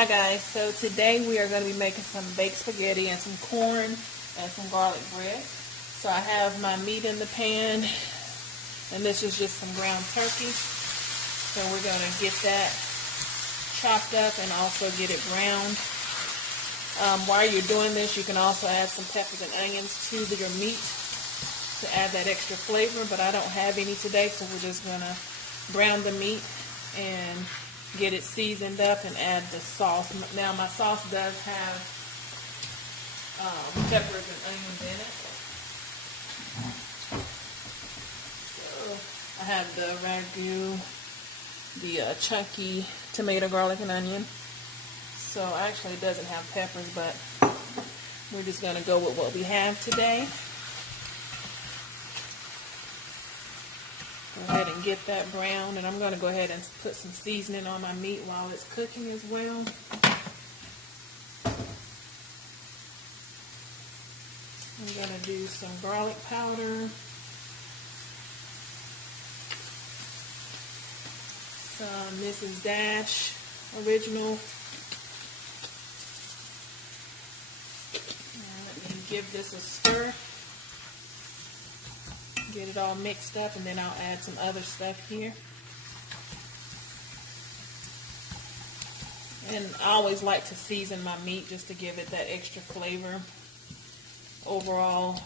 Hi guys, so today we are going to be making some baked spaghetti and some corn and some garlic bread. So I have my meat in the pan, and this is just some ground turkey. So we're going to get that chopped up and also get it browned. While you're doing this, you can also add some peppers and onions to your meat to add that extra flavor, but I don't have any today, so we're just going to brown the meat and get it seasoned up and add the sauce. Now my sauce does have peppers and onions in it. So I have the ragu, the chunky tomato, garlic, and onion. So actually it doesn't have peppers, but we're just going to go with what we have today. Go ahead and get that browned, and I'm going to go ahead and put some seasoning on my meat while it's cooking as well. I'm going to do some garlic powder, some Mrs. Dash original. Let me give this a stir. Get it all mixed up, and then I'll add some other stuff here. And I always like to season my meat just to give it that extra flavor overall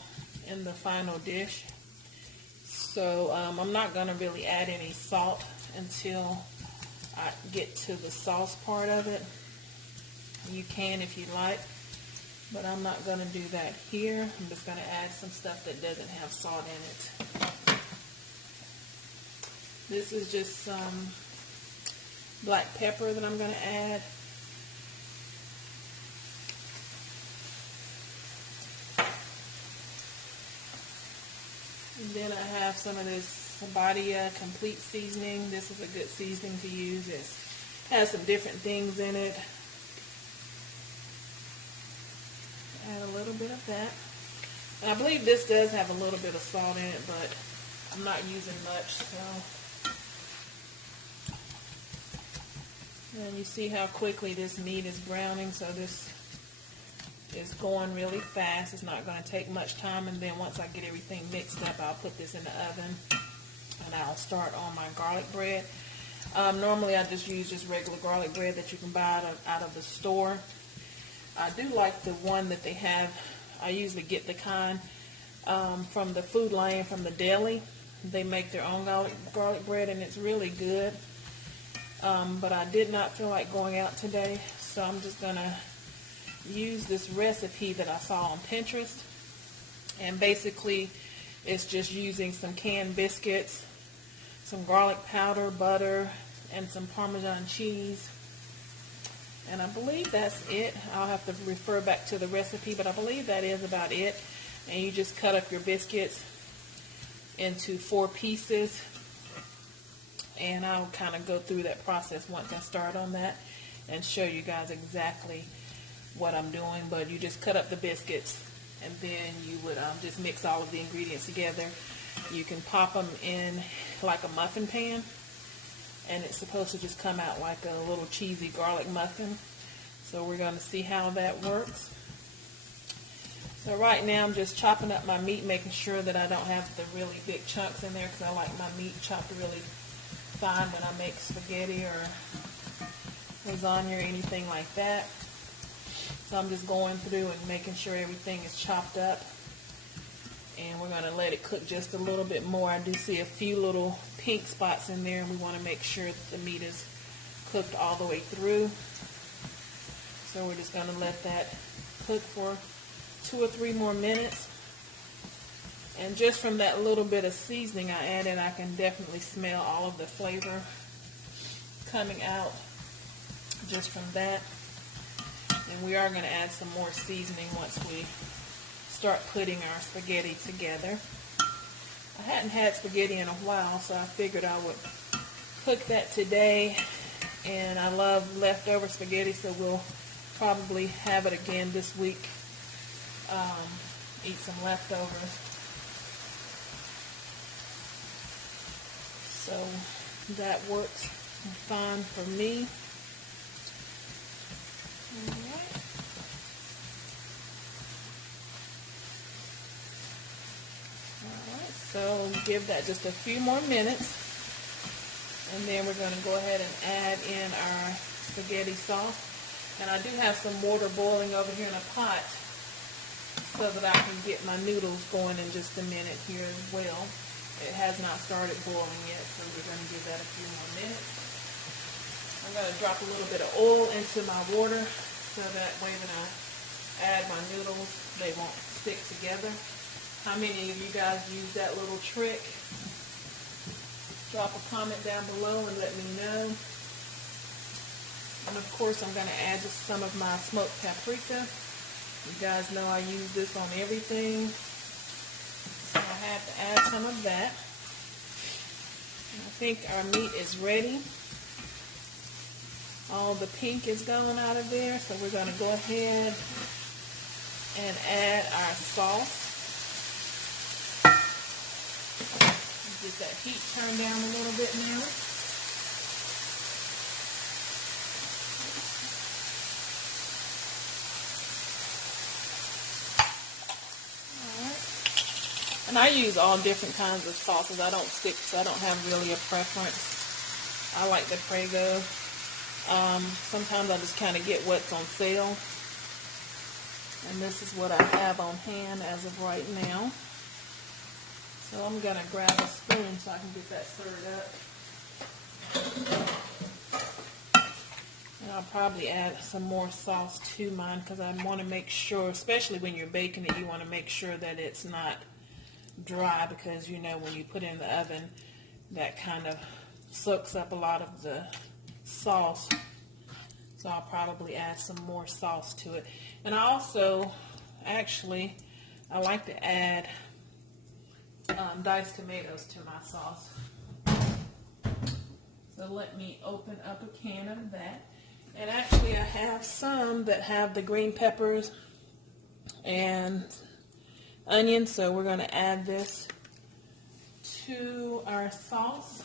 in the final dish. So I'm not going to really add any salt until I get to the sauce part of it. You can if you like, but I'm not going to do that here. I'm just going to add some stuff that doesn't have salt in it. This is just some black pepper that I'm going to add. And then I have some of this Badia complete seasoning. This is a good seasoning to use. It has some different things in it. Add a little bit of that. And I believe this does have a little bit of salt in it, but I'm not using much. And you see how quickly this meat is browning, so this is going really fast. It's not going to take much time, and then once I get everything mixed up, I'll put this in the oven and I'll start on my garlic bread. Normally I just use just regular garlic bread that you can buy out of the store. I do like the one that they have. I usually get the kind from the Food Lion, from the deli. They make their own garlic bread, and it's really good. But I did not feel like going out today, so I'm just going to use this recipe that I saw on Pinterest. And basically, it's just using some canned biscuits, some garlic powder, butter, and some Parmesan cheese. And I believe that's it. I'll have to refer back to the recipe, but I believe that is about it. And you just cut up your biscuits into 4 pieces. And I'll kind of go through that process once I start on that and show you guys exactly what I'm doing. But you just cut up the biscuits, and then you would just mix all of the ingredients together. You can pop them in like a muffin pan, and it's supposed to just come out like a little cheesy garlic muffin. So we're going to see how that works. So right now I'm just chopping up my meat, making sure that I don't have the really big chunks in there, because I like my meat chopped really fine when I make spaghetti or lasagna or anything like that. So I'm just going through and making sure everything is chopped up. And we're going to let it cook just a little bit more. I do see a few little pink spots in there, and we want to make sure that the meat is cooked all the way through. So we're just going to let that cook for 2 or 3 more minutes. And just from that little bit of seasoning I added, I can definitely smell all of the flavor coming out just from that. And we are going to add some more seasoning once we start putting our spaghetti together. I hadn't had spaghetti in a while, so I figured I would cook that today. And I love leftover spaghetti, so we'll probably have it again this week. Eat some leftovers. So that works fine for me. give that just a few more minutes. And then we're going to go ahead and add in our spaghetti sauce. And I do have some water boiling over here in a pot so that I can get my noodles going in just a minute here as well. It has not started boiling yet, so we're going to give that a few more minutes. I'm going to drop a little bit of oil into my water so that way when I add my noodles, they won't stick together. How many of you guys use that little trick? Drop a comment down below and let me know. And of course, I'm going to add just some of my smoked paprika. You guys know I use this on everything. So I have to add some of that. And I think our meat is ready. All the pink is gone out of there. So we're going to go ahead and add our sauce. Get that heat turned down a little bit now. And I use all different kinds of sauces. I don't stick, so I don't have really a preference. I like the Prego. Sometimes I just kind of get what's on sale. And this is what I have on hand as of right now. So I'm going to grab a spoon so I can get that stirred up. And I'll probably add some more sauce to mine because I want to make sure, especially when you're baking it, you want to make sure that it's not dry, because you know when you put it in the oven that kind of soaks up a lot of the sauce. So I'll probably add some more sauce to it. And I also actually I like to add diced tomatoes to my sauce. So let me open up a can of that. And actually I have some that have the green peppers and onions, so we're going to add this to our sauce.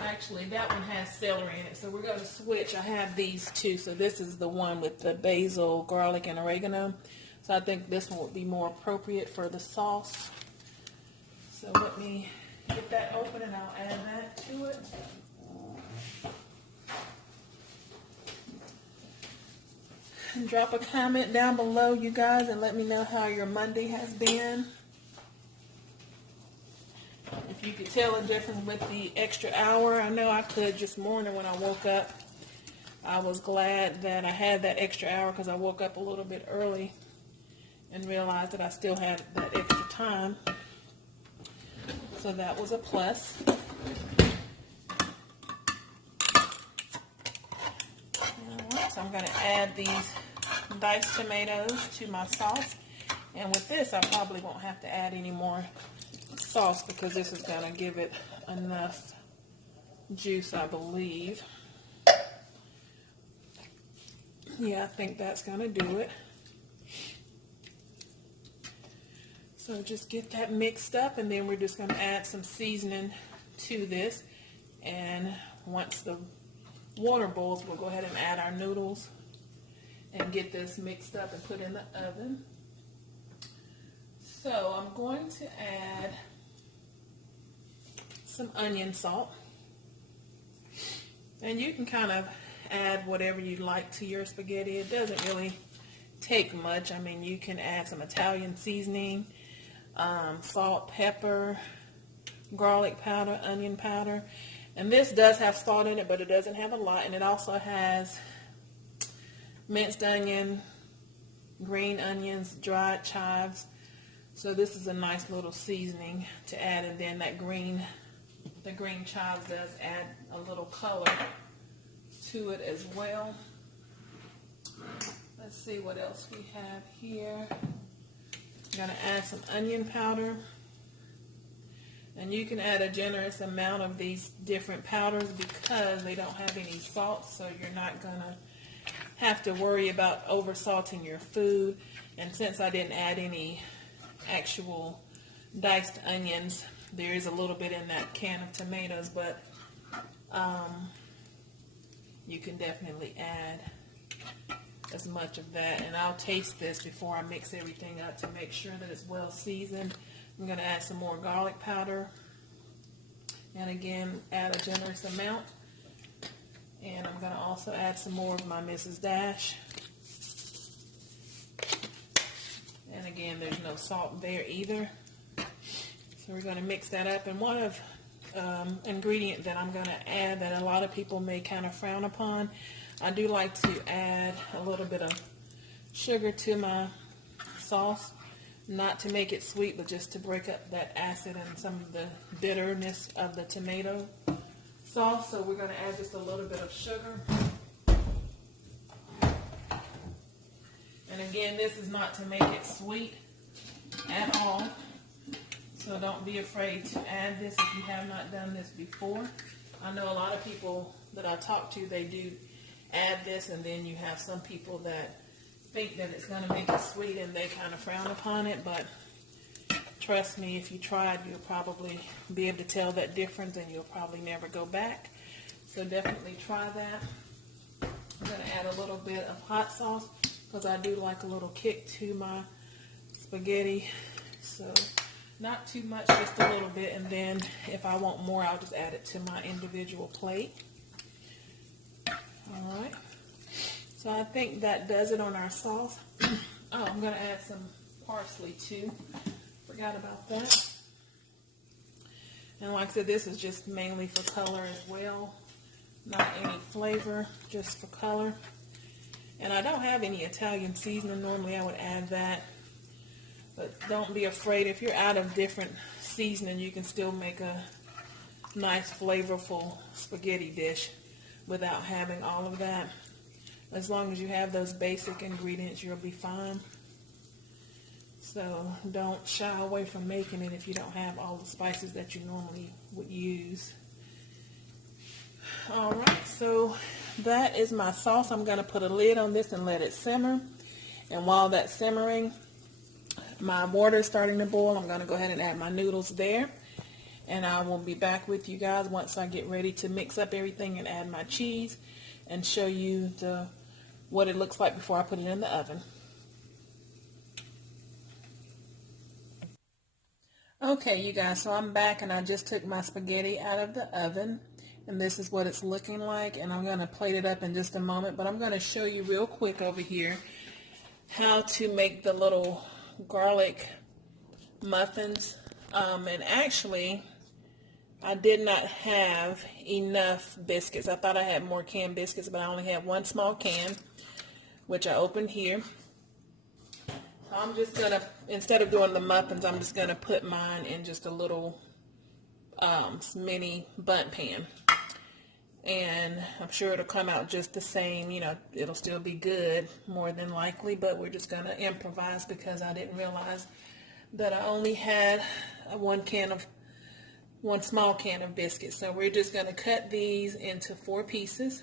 Actually, that one has celery in it, so we're going to switch. I have these two, so this is the one with the basil, garlic, and oregano. So I think this one would be more appropriate for the sauce. So let me get that open and I'll add that to it. And drop a comment down below, you guys, and let me know how your Monday has been. If you could tell the difference with the extra hour, I know I could just morning when I woke up. I was glad that I had that extra hour because I woke up a little bit early and realized that I still had that extra time. So that was a plus. So I'm going to add these diced tomatoes to my sauce. And with this, I probably won't have to add any more sauce because this is going to give it enough juice, I believe. Yeah, I think that's going to do it. So just get that mixed up, and then we're just going to add some seasoning to this. And once the water boils, we'll go ahead and add our noodles and get this mixed up and put in the oven. So I'm going to add some onion salt. And you can kind of add whatever you like to your spaghetti. It doesn't really take much. I mean, you can add some Italian seasoning, salt, pepper, garlic powder, onion powder. And this does have salt in it, but it doesn't have a lot. And it also has minced onion, green onions, dried chives. So this is a nice little seasoning to add. And then that the green chives does add a little color to it as well. Let's see what else we have here. I'm going to add some onion powder. And you can add a generous amount of these different powders because they don't have any salt, so you're not going to have to worry about over salting your food. And since I didn't add any actual diced onions, there is a little bit in that can of tomatoes, but you can definitely add as much of that. And I'll taste this before I mix everything up to make sure that it's well seasoned. I'm going to add some more garlic powder. And again, add a generous amount. And I'm going to also add some more of my Mrs. Dash. And again, there's no salt there either. So we're going to mix that up. And one of ingredient that I'm going to add that a lot of people may kind of frown upon, I do like to add a little bit of sugar to my sauce. Not to make it sweet, but just to break up that acid and some of the bitterness of the tomato sauce. So we're going to add just a little bit of sugar. And again, this is not to make it sweet at all. So don't be afraid to add this if you have not done this before. I know a lot of people that I talk to, they do add this, and then you have some people that think that it's going to make it sweet and they kind of frown upon it, but trust me, if you tried, you'll probably be able to tell that difference and you'll probably never go back. So definitely try that. I'm going to add a little bit of hot sauce because I do like a little kick to my spaghetti. So not too much, just a little bit, and then if I want more, I'll just add it to my individual plate. All right. So I think that does it on our sauce. Oh, I'm going to add some parsley too. Forgot about that. And like I said, this is just mainly for color as well. Not any flavor, just for color. And I don't have any Italian seasoning. Normally I would add that. But don't be afraid. If you're out of different seasoning, you can still make a nice flavorful spaghetti dish without having all of that. As long as you have those basic ingredients, you'll be fine. So don't shy away from making it if you don't have all the spices that you normally would use. All right, so that is my sauce. I'm going to put a lid on this and let it simmer. And while that's simmering, my water is starting to boil. I'm going to go ahead and add my noodles there. And I will be back with you guys once I get ready to mix up everything and add my cheese and show you what it looks like before I put it in the oven. Okay, you guys, so I'm back and I just took my spaghetti out of the oven. And this is what it's looking like. And I'm going to plate it up in just a moment. But I'm going to show you real quick over here how to make the little garlic muffins. And actually, I did not have enough biscuits. I thought I had more canned biscuits, but I only had one small can, which I opened here. I'm just going to, instead of doing the muffins, I'm just going to put mine in just a little mini bundt pan. And I'm sure it'll come out just the same. You know, it'll still be good, more than likely, but we're just going to improvise because I didn't realize that I only had one small can of biscuits. So we're just going to cut these into 4 pieces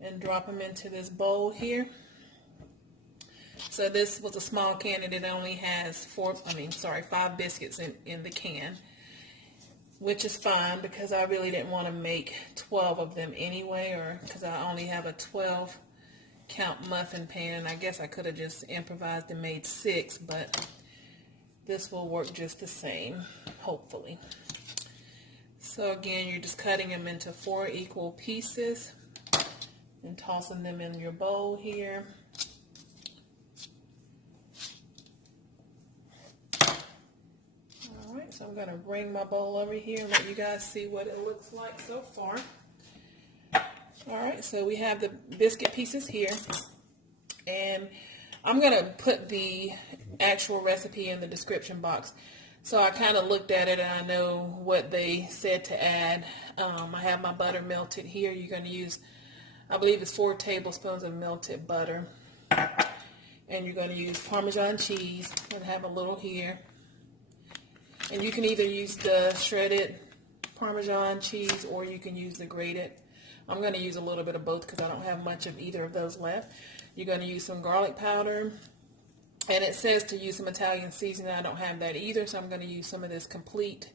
and drop them into this bowl here. So this was a small can and it only has 5 biscuits in the can, which is fine because I really didn't want to make 12 of them anyway, or because I only have a 12 count muffin pan. I guess I could have just improvised and made 6, but this will work just the same, hopefully. So again, you're just cutting them into 4 equal pieces and tossing them in your bowl here. Alright, so I'm going to bring my bowl over here and let you guys see what it looks like so far. Alright, so we have the biscuit pieces here. And I'm going to put the actual recipe in the description box. So I kind of looked at it and I know what they said to add. I have my butter melted here. You're going to use, I believe it's 4 tablespoons of melted butter. And you're going to use Parmesan cheese. I'm going to have a little here. And you can either use the shredded Parmesan cheese or you can use the grated. I'm going to use a little bit of both because I don't have much of either of those left. You're going to use some garlic powder. And it says to use some Italian seasoning. I don't have that either, so I'm going to use some of this complete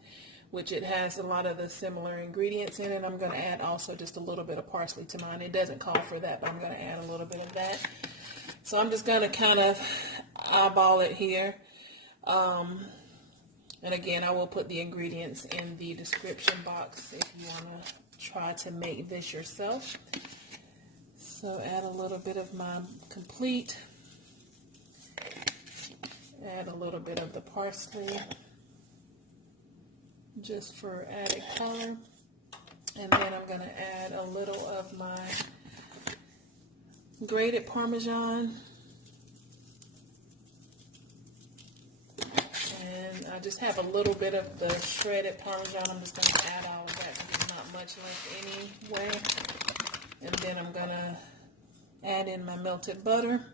which it has a lot of the similar ingredients in it. I'm going to add also just a little bit of parsley to mine. It doesn't call for that, but I'm going to add a little bit of that. So I'm just going to kind of eyeball it here. And again, I will put the ingredients in the description box if you want to try to make this yourself. So add a little bit of my complete. Add a little bit of the parsley, just for added color. And then I'm going to add a little of my grated Parmesan. And I just have a little bit of the shredded Parmesan. I'm just going to add all of that because there's not much left anyway. And then I'm going to add in my melted butter.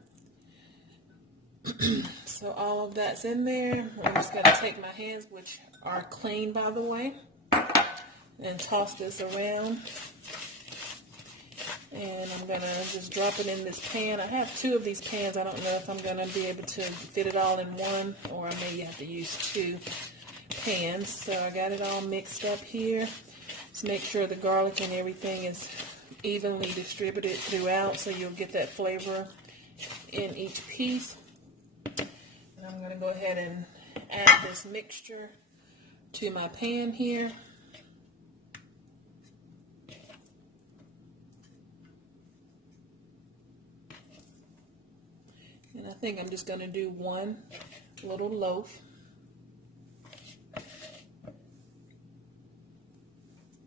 So all of that's in there. I'm just going to take my hands, which are clean by the way, and toss this around. And I'm going to just drop it in this pan. I have 2 of these pans. I don't know if I'm going to be able to fit it all in one, or I may have to use 2 pans. So I got it all mixed up here. Just make sure the garlic and everything is evenly distributed throughout so you'll get that flavor in each piece. And I'm going to go ahead and add this mixture to my pan here. And I think I'm just going to do 1 little loaf.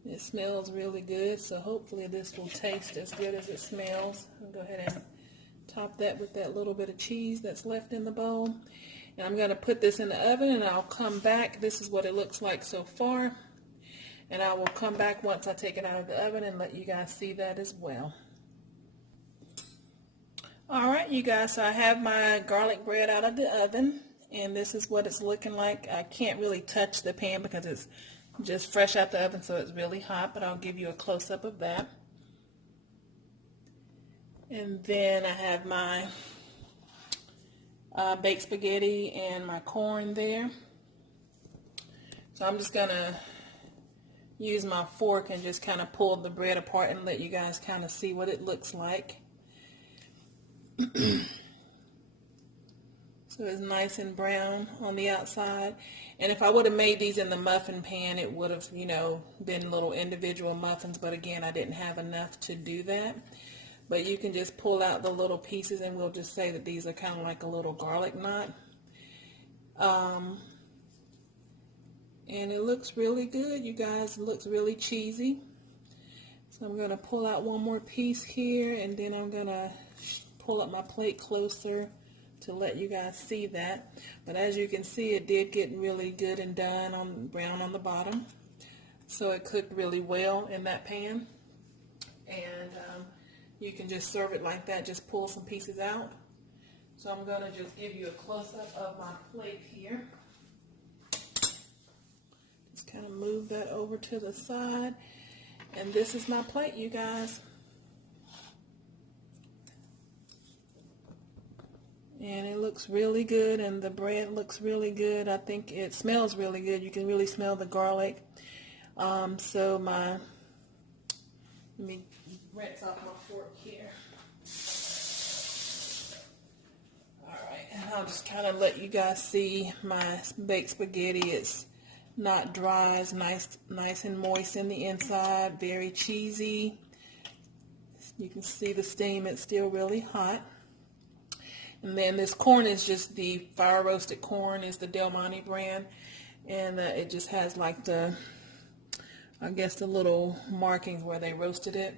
It smells really good, so hopefully this will taste as good as it smells. I'll go ahead and top that with that little bit of cheese that's left in the bowl. And I'm going to put this in the oven and I'll come back. This is what it looks like so far. And I will come back once I take it out of the oven and let you guys see that as well. Alright you guys, so I have my garlic bread out of the oven. And this is what it's looking like. I can't really touch the pan because it's just fresh out the oven, so it's really hot. But I'll give you a close-up of that. And then I have my baked spaghetti and my corn there. So I'm just going to use my fork and just kind of pull the bread apart and let you guys kind of see what it looks like. So it's nice and brown on the outside. And if I would have made these in the muffin pan, it would have, you know, been little individual muffins. But again, I didn't have enough to do that. But you can just pull out the little pieces and we'll just say that these are kind of like a little garlic knot. And it looks really good, you guys. It looks really cheesy. So I'm going to pull out one more piece here, and then I'm going to pull up my plate closer to let you guys see that. But as you can see, it did get really good and done on brown on the bottom. So it cooked really well in that pan. And you can just serve it like that, just pull some pieces out. So I'm going to just give you a close-up of my plate here. Just kind of move that over to the side. And this is my plate, you guys. And it looks really good, and the bread looks really good. I think it smells really good. You can really smell the garlic. Let me rinse off my fork here. Alright, and I'll just kind of let you guys see my baked spaghetti. It's not dry, it's nice and moist in the inside, very cheesy. You can see the steam, it's still really hot. And then this corn is just the fire roasted corn, is the Del Monte brand. And it just has like the, I guess, the little markings where they roasted it.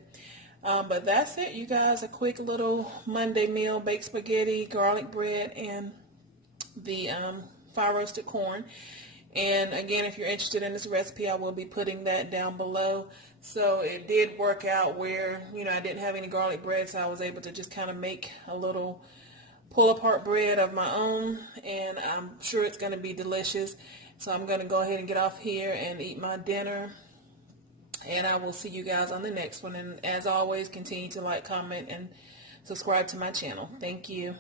But that's it, you guys. A quick little Monday meal: baked spaghetti, garlic bread, and the fire roasted corn. And again, if you're interested in this recipe, I will be putting that down below. So it did work out where, you know, I didn't have any garlic bread, so I was able to just kind of make a little pull apart bread of my own, and I'm sure it's going to be delicious. So I'm going to go ahead and get off here and eat my dinner. And I will see you guys on the next one. And as always, continue to like, comment, and subscribe to my channel. Thank you.